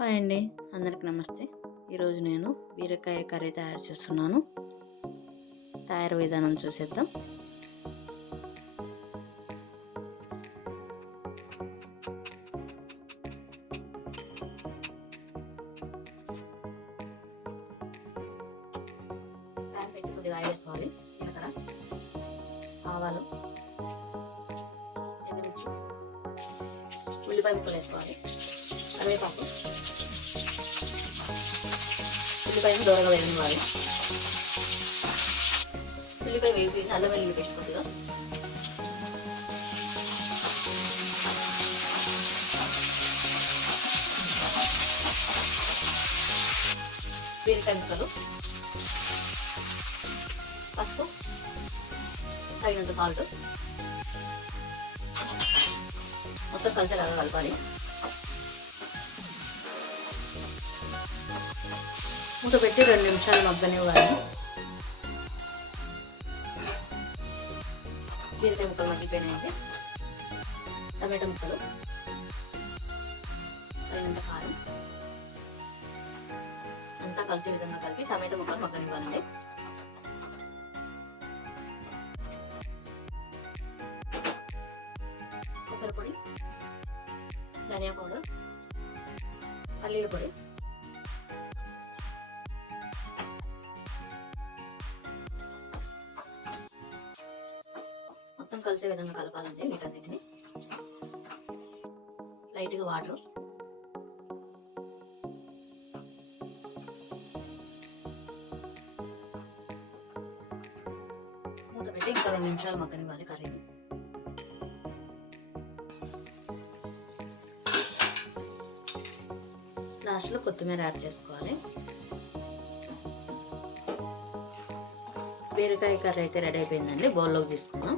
Hi అండి. అందరికి నమస్తే. ఈరోజు నేను బీరకాయ కర్రీ తయారు చేస్తున్నాను. తయారు విధానం చూసేద్దాం. ప్యాన్ పెట్టి కొద్దిగా ఆయిల్ వేసుకోవాలి. జీలకర్ర ఆవాలు ఎండుమిర్చి ఉల్లిపాయ ముక్కలు వేసుకోవాలి. కరివేపాకు ఉల్లిపాయను దూరంగా వేసుకోవాలి ఉల్లిపాయ వేసి అల్లం వెల్లుల్లి పేస్ట్ కొద్దిగా. బీరకాయ ముక్కలు పసుపు. తగినంత సాల్ట్. మొత్తం కలిసేలాగా కలపాలి. మూత పెట్టి రెండు నిమిషాలు మగ్గనివ్వాలి బీరకాయ ముక్కలు మగ్గిపోయినాయండి. టమాటా ముక్కలు. తగినంత కారం. అంతా కలిసే విధంగా కలిపి టమాటా ముక్కలు మగ్గనివ్వాలండి. కొబ్బరి పొడి ధనియా పౌడర్ పల్లీల పొడి మొత్తం కలిసే విధంగా కలపాలండి వీటన్నిటిని లైట్గా వాటర్. మూత పెట్టి ఇంకా రెండు నిమిషాలు మగ్గనివ్వాలి కర్రీని. లాస్ట్లో కొత్తిమీర యాడ్ చేసుకోవాలి. బీరకాయ కర్రీ అయితే రెడీ అయిపోయిందండి బౌల్లోకి తీసుకుందాం.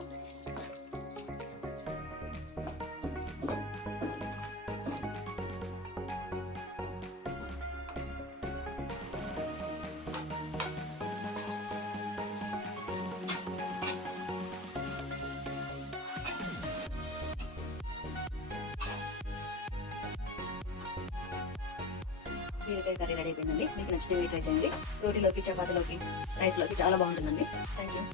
బీరకాయ కర్రీ రెడీ అయిపోయిందండి. మీకు నచ్చితే మీరు ట్రై చేయండి. రోటీలోకి చపాతీలోకి రైస్లోకి చాలా బాగుంటుందండి. Thank you